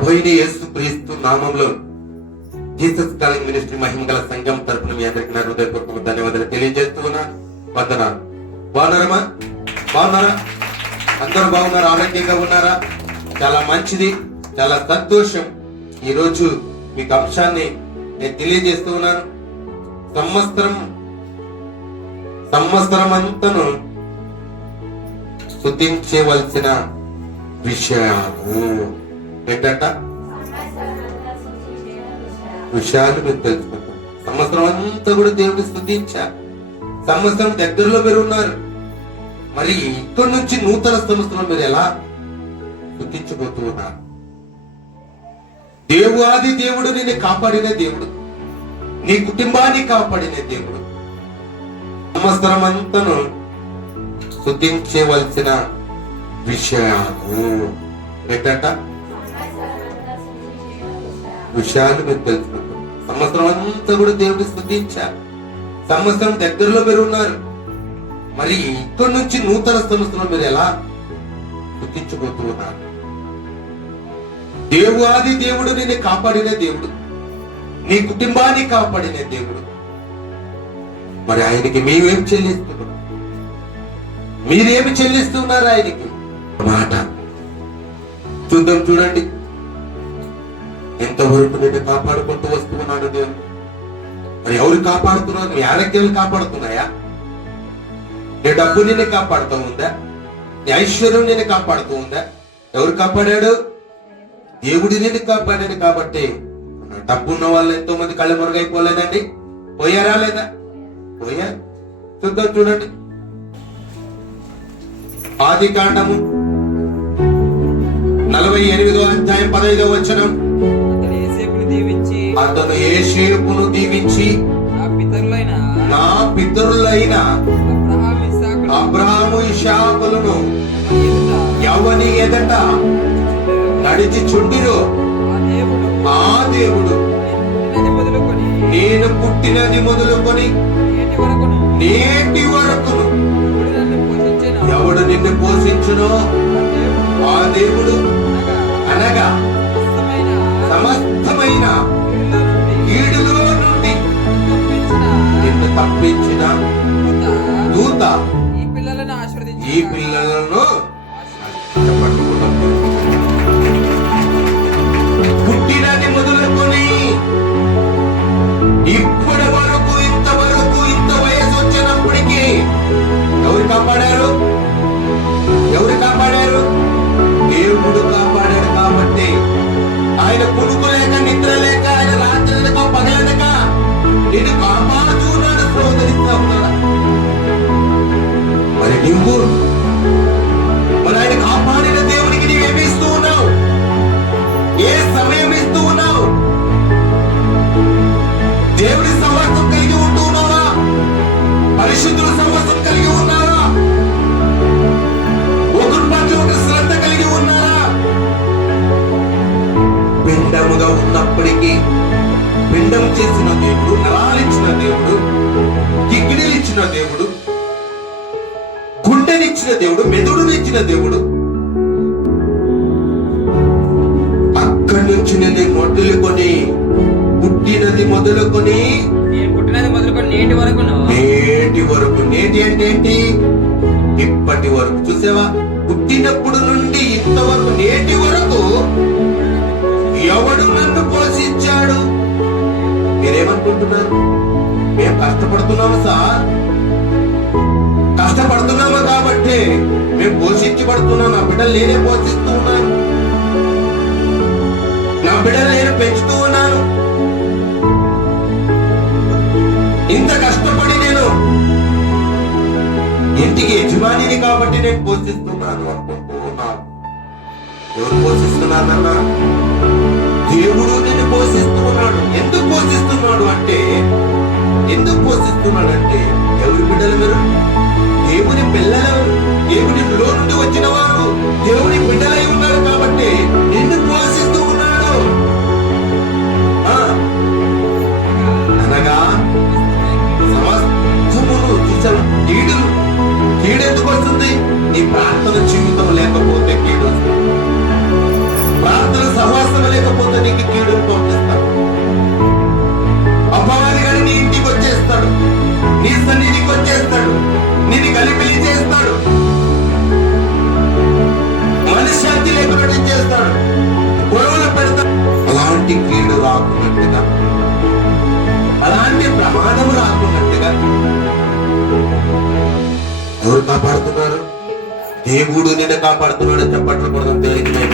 ప్రభుని యేసు క్రీస్తు నామంలో జీసస్ కాలింగ్ మినిస్ట్రీ మహిమగల సంఘం తరపున మీ అందరికి నా హృదయపూర్వక ధన్యవాదాలు తెలియజేస్తూ ఉన్నా. వందనాలు. బాగున్నారమ్మా బాగున్నారా? అందరూ బాగున్నారు? ఆరోగ్యంగా ఉన్నారా? చాలా మంచిది చాలా సంతోషం. ఈ రోజు మీకు అంశాన్ని నేను తెలియజేస్తూ ఉన్నాను. సంవత్సరం సంవత్సరం అంతను శుద్ధించవలసిన విషయాలు ఏంటంట? విషయాలు మేము తెలుసుకుంటాం సంవత్సరం అంతా కూడా దేవుడు స్థుతించారు. సంవత్సరం దగ్గరలో మీరు ఉన్నారు. మరి ఇక్కడి నుంచి నూతన సంవత్సరం మీరు ఎలా స్థుతించబోతూ ఉన్నారు? దేవుఆది దేవుడు నిన్ను కాపాడిన దేవుడు. నీ కుటుంబాన్ని కాపాడిన దేవుడు. సంవత్సరం అంతను స్థుతించవలసిన విషయాలు ఏంటంటే? విషయాలు మీకు తెలుసుకుంటాం సంవత్సరం అంతా కూడా దేవుడిని స్థుతించారు. సంవత్సరం దగ్గరలో మీరు ఉన్నారు. మరి ఇక్కడి నుంచి నూతన సంవత్సరం మీరు ఎలా స్థుతించబోతున్నారు? దేవుడు నిన్ను కాపాడిన దేవుడు. నీ కుటుంబాన్ని కాపాడిన దేవుడు. మరి ఆయనకి మేమేం చెల్లిస్తున్నాం? మీరేమి చెల్లిస్తున్నారు ఆయనకి? మాట. చూద్దాం చూడండి. ఎంతవరకు నిన్ను కాపాడుకుంటూ వస్తున్నాడు దేవుడు మరి ఎవరు కాపాడుతున్నారు? నీ ఆరోగ్యాలు కాపాడుతున్నాయా? నీ డబ్బు నిన్ను కాపాడుతూ ఉందా? నీ ఐశ్వర్యం నిన్ను కాపాడుతూ ఉందా? ఎవరు కాపాడాడు? దేవుడి నిన్ను కాపాడాడు కాబట్టి డబ్బు ఉన్న వాళ్ళు ఎంతో మంది కళ్ళ మురుగైపోలేదండి. పోయారా లేదా? పోయారు చూద్దాం చూడండి. ఆది కాండము నలభై ఎనిమిదో అధ్యాయం పదహైదో వచనం. దీవించి. అతను ఏషేపును దీవించి? నా పితరులైన. నా పితరులైన అబ్రహాము ఇషాకులను ఎదుట ఎవని ఎదట నడిచి చుండిరో? ఆ దేవుడు. ఆ దేవుడు. నేను పుట్టినది మొదలుకొని నేటి పోషించెను. ఎవడు నిన్ను పోషించునో? ఆ దేవుడు. అనగా. సమస్తమైన కీడుల నుండి నిన్ను తప్పించిన దూత ఈ పిల్లలను ఆశీర్వదించి ఈ పిల్లలను. పుట్టినది మొదలుకొని ఇప్పటి వరకు ఇంతవరకు ఇంత వయసు వచ్చినప్పటికీ ఎవరు కాపాడారు ఎవరు కాపాడారు దేవుడు కాపాడాడు కాబట్టి ఆయన కొడుకు లేక నిద్ర లేక ఆయన రాత్రులక పగలనక నేను కాపాడుతూ ఉన్నాడు సోదరిస్తా ఉన్నాడు మరి నువ్వు ఉన్నప్పటికీ పిండం చేసిన దేవుడు నరాలిచ్చిన దేవుడు కిడ్నీలిచ్చిన దేవుడు గుండెనిచ్చిన దేవుడు మెదుడునిచ్చిన దేవుడు. అక్కడి నుంచి నేను మొదలుకొని పుట్టినది మొదలుకొని పుట్టినది మొదలుకొని నేటి వరకును నేటి వరకు నేటి అంటే ఏంటి? ఇప్పటి వరకు చూసావా? పుట్టినప్పుడు నుండి ఇంతవరకు నేటి వరకు ఎవడు నన్ను ఏమనుకుంటున్నారు? మేము కష్టపడుతున్నాము సార్. కష్టపడుతున్నాము కాబట్టి మేము పోషించబడుతున్నాం. నా బిడ్డలు నేనే పోషిస్తూ ఉన్నాను. నా బిడ్డలు నేను పెంచుతూ ఉన్నాను. ఇంత కష్టపడి నేను ఇంటికి యజమానిని కాబట్టి నేను పోషిస్తున్నాను. అనుకుంటూ ఉన్నాను ఎవరు పోషిస్తున్నానన్నా దేవుడు పోషిస్తూ ఉన్నాడు ఎందుకు పోషిస్తున్నాడు అంటే ఎందుకు పోషిస్తున్నాడు అంటే ఎవరి బిడ్డలు మీరు దేవుని పిల్లలు దేవునిలో నుండి వచ్చిన వారు దేవుని బిడ్డలై ఉన్నారు కాబట్టి నిన్ను పోషిస్తూ ఉన్నాడు. కాపాడుతున్నారు. దేవుడు నిన్ను కాపాడుతున్నాడు చెప్పట్లు కూడా దేవునికి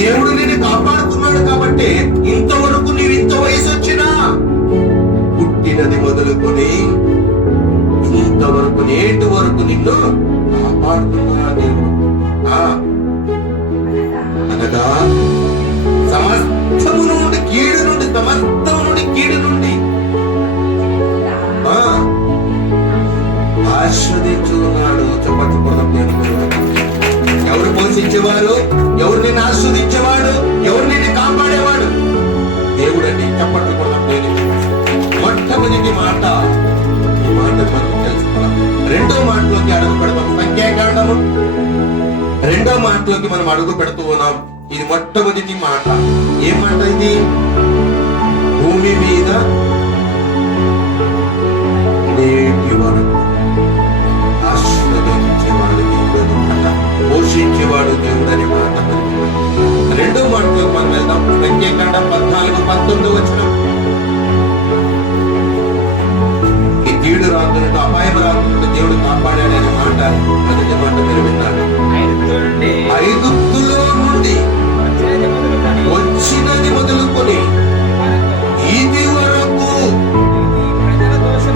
దేవుడు నిన్ను కాపాడుతున్నాడు కాబట్టి ఇంతవరకు నీవు ఇంత వయసు వచ్చినా పుట్టినది మొదలుకొని ఇంతవరకు నేటి వరకు నిన్ను కాపాడుతున్నాడు దేవుడు. అనగా సమస్తము ఆస్వాదించున్నాడు చెప్పట్లు కూడా ఎవరు పోషించేవారు? ఎవరు నిన్ను ఆస్వాదించేవాడు ఎవరు నిన్ను కాపాడేవాడు? దేవుడండి చెప్పట్లు కూడా మొట్టమొదటి మాట ఈ మాట మనం తెలుసుకున్నాం రెండో మాటలోకి అడుగు పెడతాం సంఖ్యాకాండము రెండో మాటలోకి మనం అడుగు పెడుతూ ఉన్నాం. ఇది మొట్టమొదటి మాట. ఏ మాట ఇది? భూమి మీద పోషించేవాడు దేవుడు అనే మాట. రెండో మాటలోకి మనం వెళ్దాం. సంఖ్యాకాండం పద్నాలుగు పంతొమ్మిది వచ్చిన. ఈ కీడు రాకున్నట్టు అపాయం రాకున్నట్టు దేవుడు కాపాడాడనే మాట మొదటి మాట మీరు విన్నారు. ఐగుప్తులో నుండి వచ్చినది మొదలుకొని ఇది వరకు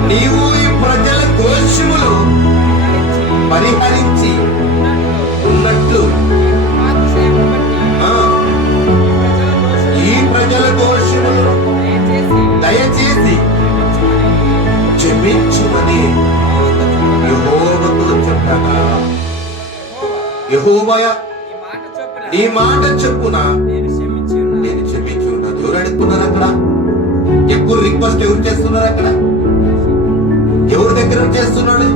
నీవు ఈ ప్రజల దోషములు పరిహరించి ఈ మాట చొప్పున? నేను క్షమించి ఉన్నాను ఎవరు అడుగుతున్నారు అక్కడ? ఎక్కువ రిక్వెస్ట్ ఎవరు చేస్తున్నారు అక్కడ? ఎవరి దగ్గర చేస్తున్నాడు?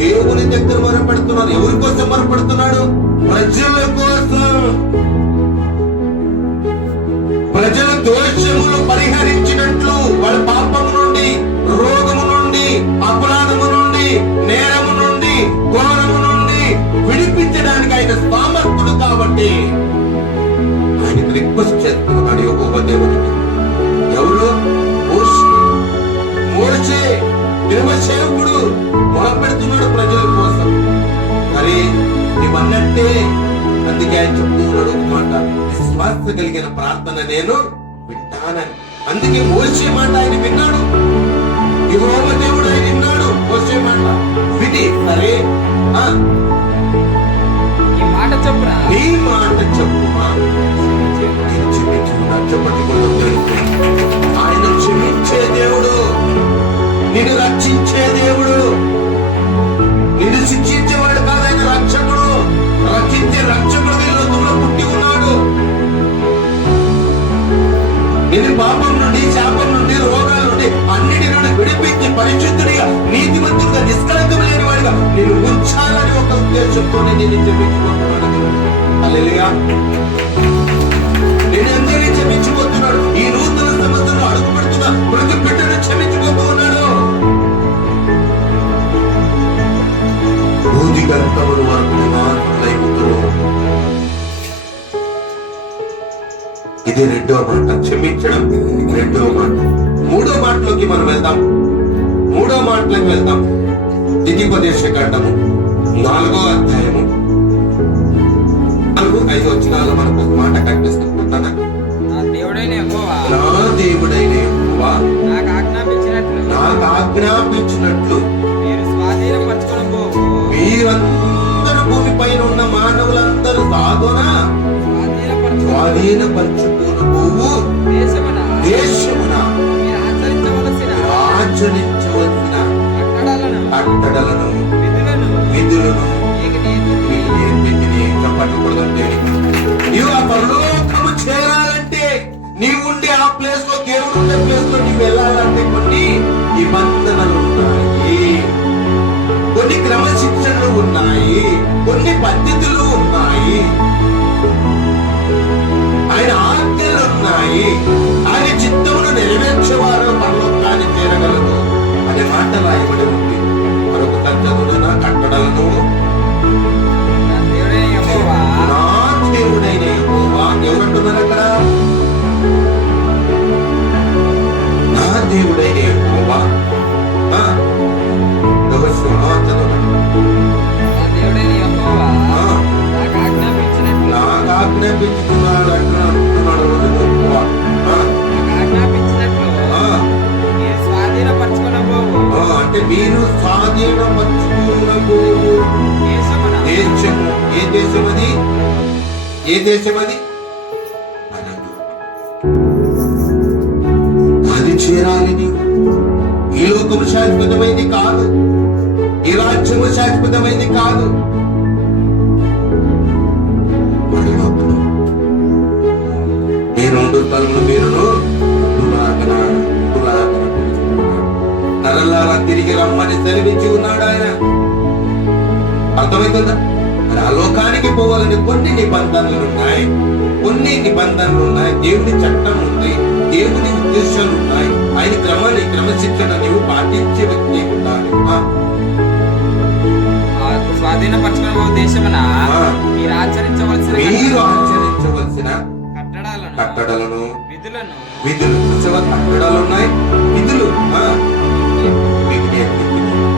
దేవుని దగ్గర మొరపెడుతున్నాడు. ఎవరి కోసం మొరపెడుతున్నాడు? ప్రజల కోసం. ప్రజల దోషములు పరిహరించినట్లు వాళ్ళ పాపము నుండి రోగము నుండి అపరాధము నుండి నేరము విడిపించడానికి ఆయన సామర్థ్యుడు కాబట్టి ఆయనకు రిక్వెస్ట్ చేస్తున్నాడు యెహోవా దేవుడికి ఎవరు? మోషే. మోషే దేవసేవకుడు మొరపెడుతున్నాడు ప్రజల కోసం. మరి నీవన్నట్టే అందుకే ఆయన చెప్తూ ఉన్నాడు ఒక మాట. విశ్వాస కలిగిన ప్రార్థన నేను వింటానని. అందుకే మోసే మాట ఆయన విన్నాడు. యెహోవ దేవుడు ఆయన విన్నాడు. మోసే మాట విని సరే. చెప్పండి కొంచెం తెలుసు. ఆయన క్షమించే దేవుడు నిన్ను రక్షించే దేవుడు నిన్ను శిక్షించేవాడు కాదు ఆయన రక్షకుడు రక్షించే రక్షకుడు ఈ పుట్టి ఉన్నాడు నిన్ను పాపం నుండి శాపం నుండి రోగాల నుండి అన్నిటి నుండి విడిపించి పరిశుద్ధుడిగా నీతిమంతుడిగా నిష్కలంకం లేని వాడిగా నేను ఉంచాలని ఒక ఉద్దేశంతోనే నేను చెప్పించుకుంటున్నాను నేను అందరినీ క్షమించిపోతున్నాడు ఈ నూతన సంవత్సరంలో అడుగు పెడుతున్నా ప్రతి బిడ్డను క్షమించిపోతూ ఉన్నాడు. వరకు ఇది రెండో మాట. క్షమించడం రెండో మాట. మూడో మాటలోకి మనం వెళ్దాం. మూడో మాటలోకి వెళ్దాం. దిగిపదేశ ఖండము. నాలుగో అధ్యాయం ఐదు వచ్చినాలు మనకు ఒక మాట కనిపిస్తుంటున్నాను నా దేవుడైన యెహోవా. నా దేవుడైన యెహోవా. నాకు ఆజ్ఞాపించినట్లు. నాకు ఆజ్ఞాపించినట్లు. మీరు స్వాధీనపరచుకొని పోవు మీరందరూ భూమి పైన ఉన్న మానవులందరూ సాగున స్వాధీనపరచుకొని పోవు. దేశమున? దేశమున? ఆచరించవలసిన ఆచరించవలసిన కట్టడలను కట్టడలను విధులను మీకు నేర్పించి మీకు నీవు ఆ పరలోకము చేరాలంటే నీవు ఉండే ఆ ప్లేస్లో దేవుడు ఉండే ప్లేస్లో నీవు వెళ్ళాలంటే కొన్ని నిబంధనలు ఉన్నాయి. కొన్ని క్రమశిక్షణలు ఉన్నాయి. కొన్ని పద్ధతులు ఉన్నాయి. ఆయన ఆజ్ఞలు ఉన్నాయి. ఆయన చిత్తమును నెరవేర్చేవారు పరలోకాన్ని చేరగలరు అనే మాట రాయబడి ఉంది. మరొక కట్టడలను దేవుడైన యెహోవా ఎవరంటున్నారు అక్కడ నా దేవుడైన స్వాధీన ఏ దేశం అది? మనదు. అది చేరాలి ఈ లోకము శాశ్వతమైంది కాదు. ఈ రాజ్యము శాశ్వతమైంది కాదు. ఈ రెండు తలములు మీరును దులాగన దులాగన నరల్లారా తిరిగి రమ్మని సెలవించి ఉన్నాడు ఆయన. అర్థమవుతుందా మరి ఆ లోకానికి పోవాలని కొన్ని నిబంధనలు ఉన్నాయి కొన్ని నిబంధనలు ఉన్నాయి దేవుని చట్టం ఉంది. దేవుని ఉద్దేశాలు ఉన్నాయి. ఆయన క్రమాన్ని క్రమశిక్షణ నీవు పాటించే వ్యక్తి ఉండాలి. స్వాధీనపరచుకున్న దేశమున. మీరు ఆచరించవలసిన మీరు ఆచరించవలసిన కట్టడాలను కట్టడలను విధులను. విధులు చూసావా? కట్టడాలు ఉన్నాయి విధులు.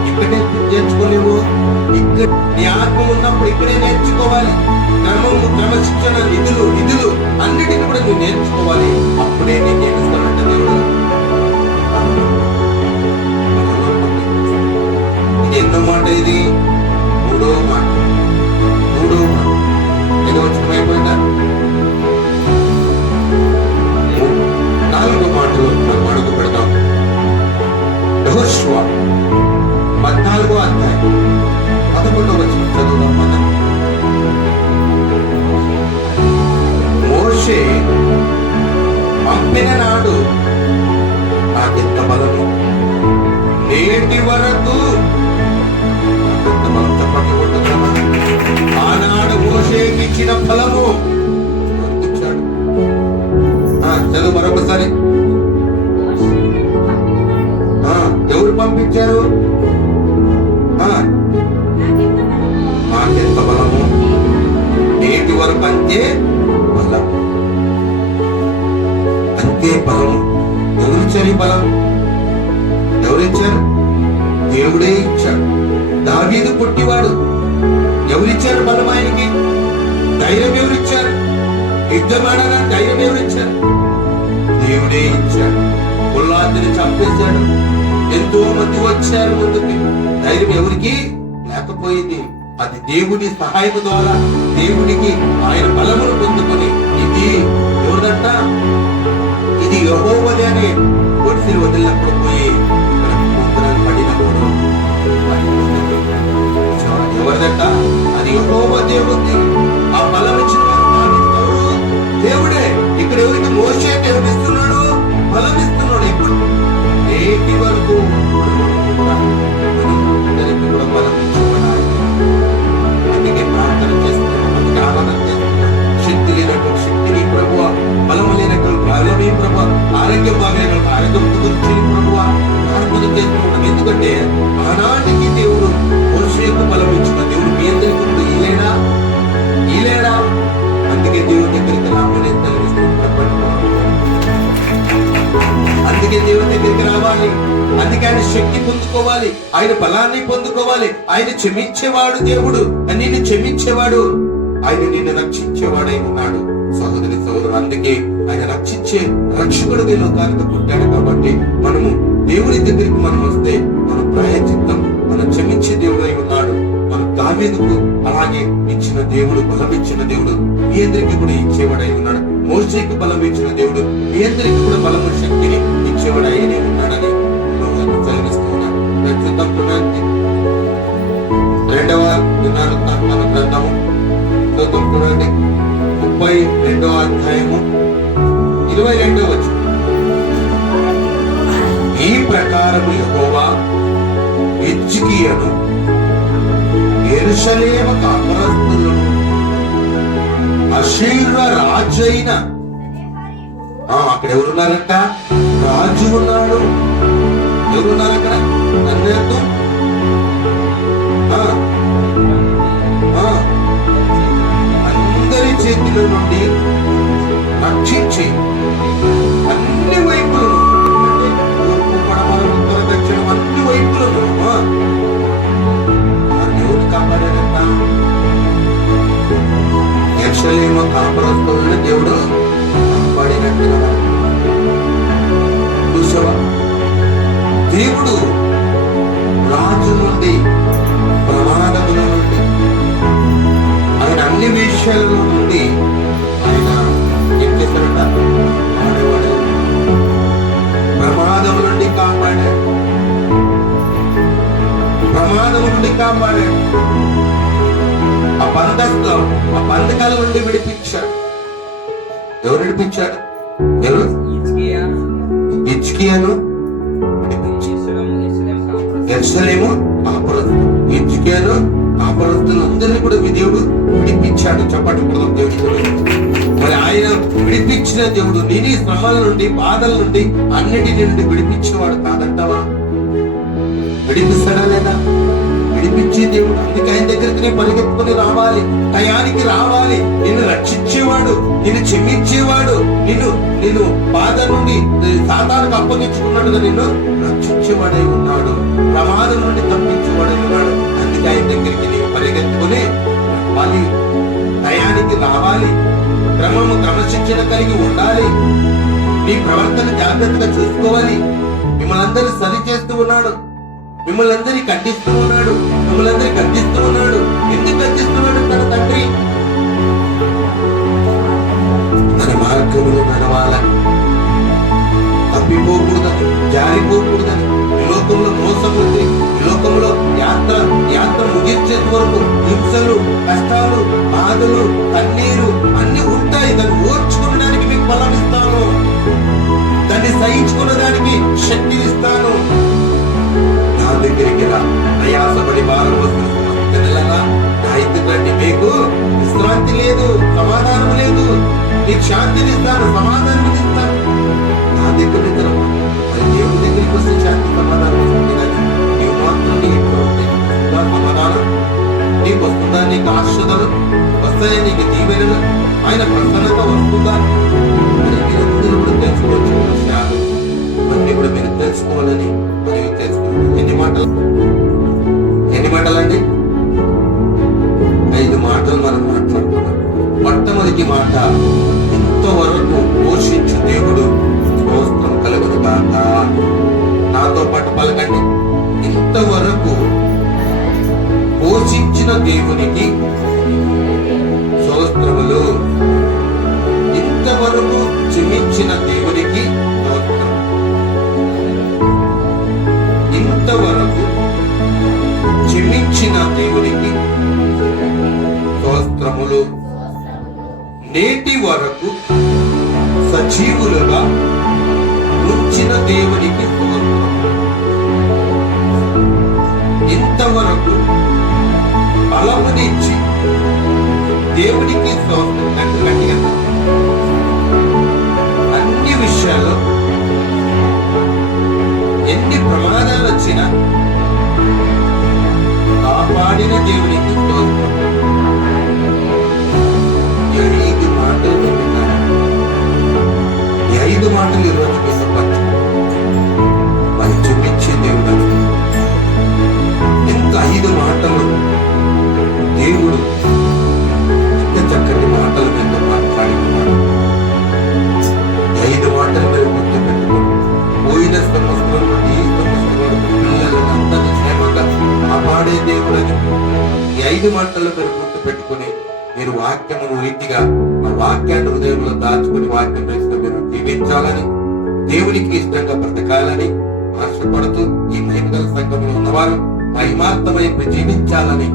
ఇక్కడే నేర్చుకోలేవు ఇక్కడ నీ ఆత్మ ఉన్నప్పుడు ఇక్కడే నేర్చుకోవాలి. క్రమము క్రమశిక్షణ నిధులు నిధులు అన్నిటిని కూడా నువ్వు నేర్చుకోవాలి. అప్పుడే నేను నేర్చుకోవాలంట దేవుడు ఇది ఎన్నో మాట ఇది? మూడో మాట. మూడో మాట. ఎన్ని వచ్చిన అయిపోయిందా? నాలుగో మాటలు మనం అడుగు పెడతాం. యెహోషువ పంపిన నాడు నాకెంత బలము నేటి వరకు నాకెంత బలం ఆనాడు మోషేకి ఇచ్చిన ఫలము ఇచ్చాడు చదువు మరొకసారి. ఎవరు పంపించారు? నాకెంత బలము నేటి వరకు అంటే అంతే బలము ఎవరిచ్చారు ఈ బలం? ఎవరిచ్చారు? దేవుడే ఇచ్చాడు. దావీదు పుట్టివాడు. ఎవరిచ్చారు బలం ఆయనకి? ధైర్యం ఎవరిచ్చారు? యుద్ధం ధైర్యం ఎవరిచ్చారు? దేవుడే ఇచ్చాడు. ఉల్లాదిని చంపేశాడు. ఎంతో మంది వచ్చారు ముందుకి. ధైర్యం ఎవరికి లేకపోయింది. అది దేవుని సహాయం ద్వారా దేవునికి ఆయన బలమును పొందుకొని ఇది ఎవరిదంట? యహోవది అని ఒడిసిలు వదిలినప్పుడు పోయి ఇక్కడ పడినప్పుడు ఎవరిదంట? అది యహోవ దేవుడి పొందుకోవాలి. ఆయన క్షమించేవాడు దేవుడు. నిన్ను క్షమించేవాడు. ఆయన నిన్ను రక్షించేవాడై ఉన్నాడు. సహోదరి సోదరు అందుకే ఆయన రక్షించే రక్షకుడు ఈ లోకానికి పుట్టాడు కాబట్టి మనము దేవుని దగ్గరికి మనం వస్తే మనం ప్రయత్నం మనం క్షమించే దేవుడు అయి ఉన్నాడు. మన దావేందుకు అలాగే ఇచ్చిన దేవుడు బలం ఇచ్చిన దేవుడు మీ అందరికీ కూడా ఇచ్చేవాడై ఉన్నాడు. మోసేకి బలం ఇచ్చిన దేవుడు మీ అందరికీ కూడా బలము శక్తిని ఇచ్చేవాడు అయ్యనే ఉన్నాడని మనం సెలవిస్తూ ఉన్నాడు రెండవ దినాలు గ్రంథము. చూద్దాం చూడండి ముప్పై రెండవ అధ్యాయము. ఇరవై రెండవ వచ్చి ఈ ప్రకారము యహోవా హెచ్కియను ఎరుషలేమ కాపురస్తులను అశీర్వ రాజైన ఆ, అక్కడ ఎవరున్నారంట రాజు ఉన్నాడు ఎవరున్నారు అక్కడ అన్నట్టు చేతుల నుండి రక్షించి అన్ని వైపులను అంటే తూర్పు పడమర ఉత్తర దక్షిణం అన్ని వైపులను దేవుడు కాపాడాడంట యక్షలేమో కాపరస్తులను దేవుడు కాపాడినట్టుగా చూసావా? దేవుడు విషయాల నుండి ఆయన ఏం చేశాడట ఆడేవాడు. ప్రమాదం నుండి కాపాడే ప్రమాదం నుండి కాపాడే ఆ బంధస్లో ఆ బంధకాల నుండి విడిపించాడు. ఎవరు విడిపించాడు? ఎవరు? ఇచ్కియాను ఎర్సలేము? కాపురం కాపురస్తులు కూడా దేవుడు విడిపించాడు. చెప్పండి కూడా దేవుడు మరి ఆయన విడిపించిన దేవుడు నేను ఈ శ్రమల నుండి బాధల నుండి అన్నిటి నుండి విడిపించేవాడు కాదంటావా? విడిపిస్తాడా లేదా? విడిపించే దేవుడు అందుకే ఆయన దగ్గరికి నేను పరిగెత్తుకుని రావాలి. టయానికి రావాలి. నిన్ను రక్షించేవాడు నిన్ను క్షమించేవాడు నిన్ను నిన్ను బాధ నుండి సాతానికి అప్పగించుకున్నాడుగా నిన్ను రక్షించేవాడై ఉన్నాడు. ప్రమాదం నుండి తప్పించేవాడై కలిగి ఉండాలి. మీ ప్రవర్తన జాగ్రత్తగా చూసుకోవాలి. మిమ్మల్ని అందరూ సరి చేస్తూ ఉన్నాడు. మిమ్మల్ని అందరినీ ఖండిస్తూ ఉన్నాడు. మిమ్మల్ని అందరినీ ఖండిస్తూ ఉన్నాడు. ఎందుకు ఖండిస్తున్నాడు? తన తండ్రి. తన మార్గములు నడవాలని తప్పిపోకూడదని జారిపోకూడదని ఈ లోకంలో మోసం ఉంది. ఈ లోకంలో యాత్ర యాత్ర ముగించే వరకు హింసలు కష్టాలు బాధలు కన్నీరు అన్ని ఉంటాయి. దాన్ని ఓర్చుకుని దాన్ని సహించుకునడానికి శక్తి ఇస్తాను నా దగ్గరికి రా. ప్రయాసపడి భారం వస్తుంది. నా ఎందుకంటే మీకు విశ్రాంతి లేదు సమాధానం లేదు. నీకు శాంతిని ఇస్తాను సమాధానం ఇస్తాను నా దగ్గర నిద్ర మరి దేవుడి దగ్గరికి వస్తే శాంతి సమాధానం వస్తుంది కానీ నీవు మాత్రం నీకు సమాధానం? నీకు వస్తుందా నీకు ఆశ్రదలు? వస్తాయా నీకు దీవెనలు? ఆయన ప్రసన్నత వస్తుందా? మరి మీరు తెలుసుకోవచ్చు ఈ విషయాలు ఇవన్నీ కూడా మీరు తెలుసుకోవాలని మరియు తెలుసుకున్నాను ఎన్ని మాటలు జీవులుగా ఉంచిన దేవునికి ఇంతవరకు బలమునిచ్చి దేవునికి స్తోత్రం అన్ని విషయాల్లో ఎన్ని ప్రమాదాలు వచ్చినా కాపాడిన దేవునికి స్తోత్రం. ఈ మాటలు మీరు విన్నారు. ఈ దేవునికి బ్రతకాలని ఆశపడుతూ ఈ మహిమగల సంఘంలో ఉన్నవారు మహిమార్థమై జీవించాలని